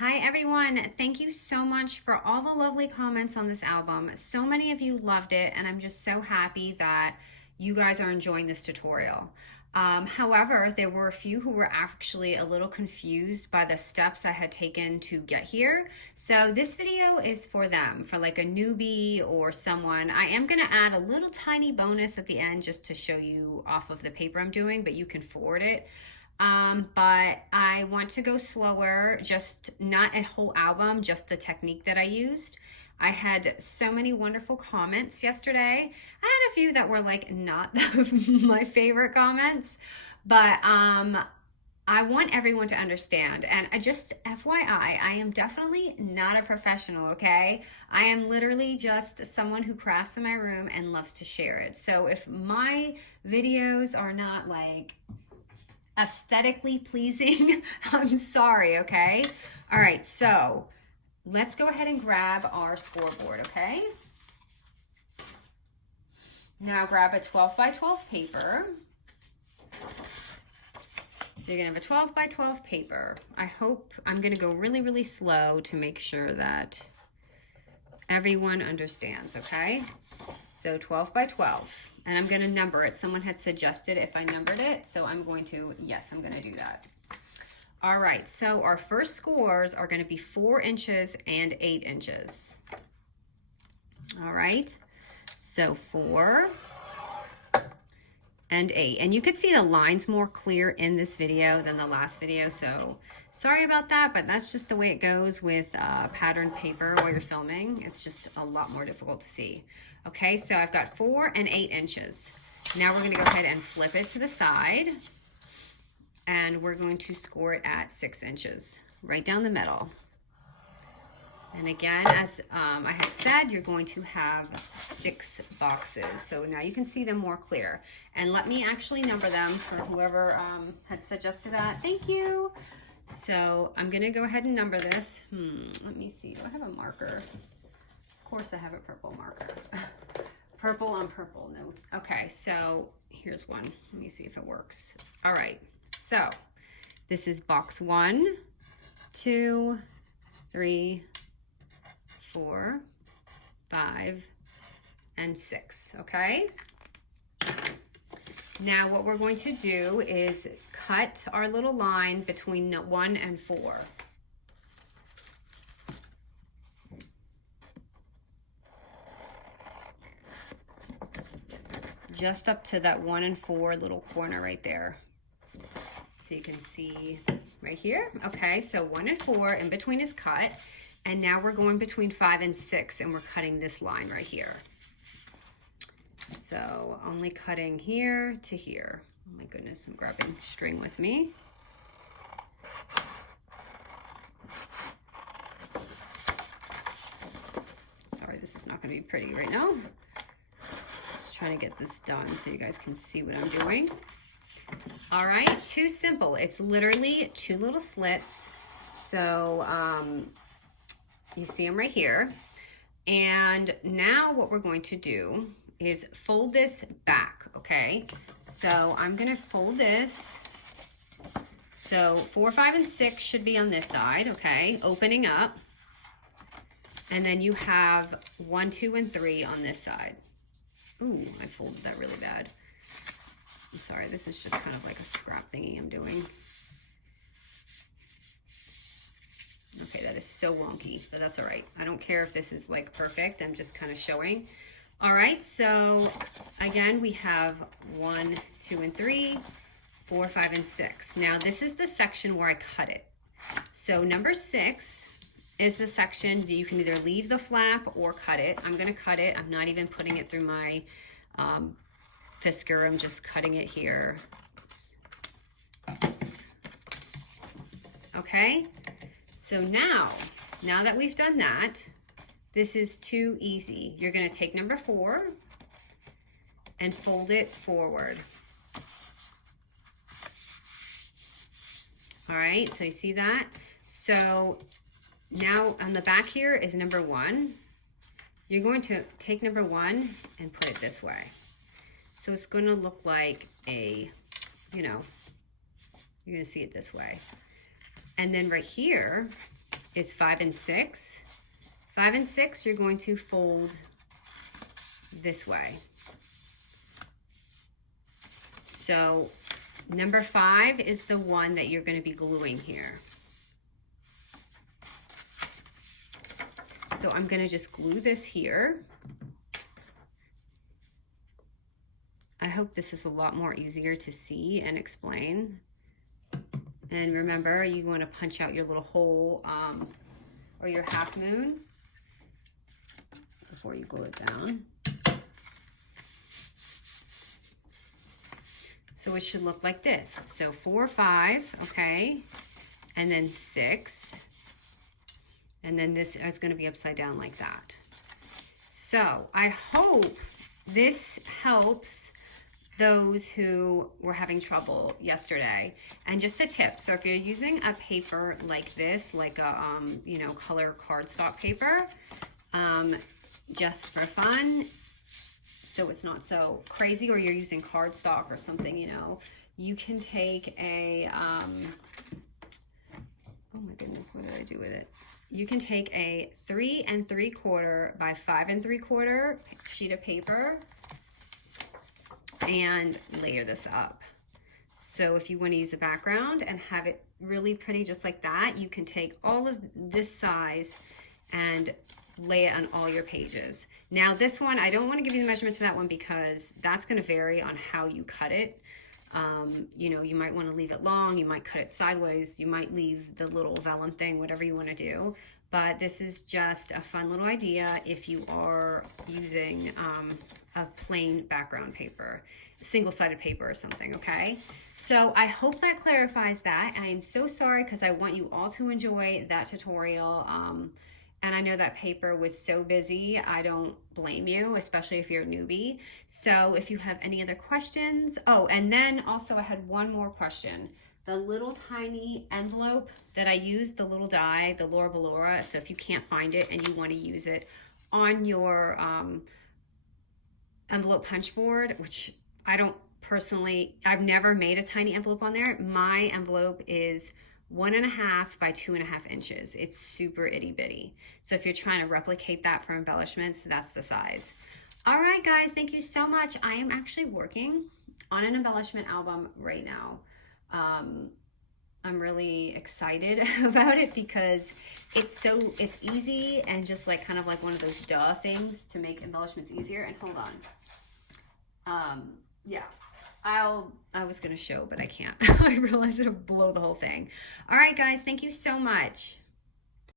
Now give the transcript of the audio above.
Hi everyone, thank you so much for all the lovely comments on this album. So many of you loved it and I'm just so happy that you guys are enjoying this tutorial. However, there were a few who were actually a little confused by the steps I had taken to get here. So this video is for them, for like a newbie or someone. I am gonna add a little tiny bonus at the end just to show you off of the paper I'm doing, but you can forward it. But I want to go slower, just not a whole album, just the technique that I used. I had so many wonderful comments yesterday. I had a few that were like not my favorite comments, but I want everyone to understand. And I just, FYI, I am definitely not a professional, okay? I am literally just someone who crafts in my room and loves to share it. So if my videos are not like aesthetically pleasing, I'm sorry, okay? All right, so let's go ahead and grab our scoreboard, okay? Now grab a 12 by 12 paper. So you're gonna have a 12 by 12 paper. I hope, I'm gonna go really, really slow to make sure that everyone understands, okay? So 12 by 12. And I'm going to number it. Someone had suggested if I numbered it, so I'm going to, yes, I'm going to do that. All right, so our first scores are going to be 4 inches and 8 inches. All right, so 4 and 8. And you could see the lines more clear in this video than the last video, so sorry about that, but that's just the way it goes with patterned paper while you're filming. It's just a lot more difficult to see. Okay, so I've got 4 and 8 inches. Now we're going to go ahead and flip it to the side, and we're going to score it at 6 inches, right down the middle. And again, as I had said, you're going to have 6 boxes. So now you can see them more clear. And let me actually number them for whoever had suggested that. Thank you. So I'm going to go ahead and number this. Let me see. Do I have a marker? Of course I have a purple marker. Purple on purple. No. Okay, so here's one. Let me see if it works. All right. So this is box 1, 2, 3, 4, 5, and 6, okay? Now what we're going to do is cut our little line between 1 and 4. Just up to that 1 and 4 little corner right there. So you can see right here. Okay, so 1 and 4 in between is cut. And now we're going between 5 and 6 and we're cutting this line right here. So only cutting here to here. Oh my goodness, I'm grabbing string with me. Sorry, this is not going to be pretty right now. Just trying to get this done so you guys can see what I'm doing. All right, too simple. It's literally 2 little slits. So you see them right here. And now what we're going to do is fold this back, okay? So I'm gonna fold this. So 4, 5, and 6 should be on this side, okay? Opening up. And then you have 1, 2, and 3 on this side. Ooh, I folded that really bad. I'm sorry, this is just kind of like a scrap thingy I'm doing. Okay, that is so wonky, but that's all right. I don't care if this is like perfect. I'm just kind of showing. All right, so again, we have 1, 2, and 3, 4, 5, and 6. Now this is the section where I cut it. So number 6 is the section that you can either leave the flap or cut it. I'm gonna cut it. I'm not even putting it through my fisker. I'm just cutting it here. Okay. So now that we've done that, this is too easy. You're going to take number 4 and fold it forward. All right, so you see that? So now on the back here is number 1. You're going to take number 1 and put it this way. So it's going to look like a, you know, you're going to see it this way. And then right here, is 5 and 6. 5 and 6, you're going to fold this way. So number 5 is the one that you're going to be gluing here. So I'm going to just glue this here. I hope this is a lot more easier to see and explain. And remember, you want to punch out your little hole or your half moon before you glue it down. So it should look like this. So 4, 5, okay, and then 6, and then this is going to be upside down like that. So I hope this helps those who were having trouble yesterday. And just a tip, so if you're using a paper like this, like a you know, color cardstock paper, just for fun, so it's not so crazy, or you're using cardstock or something, you know, you can take a oh my goodness, what did I do with it? You can take a 3 3/4 by 5 3/4 sheet of paper and layer this up. So if you want to use a background and have it really pretty just like that, you can take all of this size and lay it on all your pages. Now this one, I don't want to give you the measurement to that one because that's going to vary on how you cut it. You know, you might want to leave it long, you might cut it sideways, you might leave the little vellum thing, whatever you want to do. But this is just a fun little idea if you are using a plain background paper, single-sided paper or something, okay? So I hope that clarifies that. I am so sorry because I want you all to enjoy that tutorial. And I know that paper was so busy. I don't blame you, especially if you're a newbie. So if you have any other questions, oh, and then also I had one more question. The little tiny envelope that I used, the little die, the Laura Ballora, so if you can't find it and you want to use it on your envelope punch board, which I don't personally, I've never made a tiny envelope on there. My envelope is 1.5 by 2.5 inches. It's super itty bitty. So if you're trying to replicate that for embellishments, that's the size. All right, guys, thank you so much. I am actually working on an embellishment album right now. I'm really excited about it because it's easy and just like kind of like one of those duh things to make embellishments easier. And hold on. Yeah. I was gonna show, but I can't. I realized it'll blow the whole thing. All right, guys, thank you so much.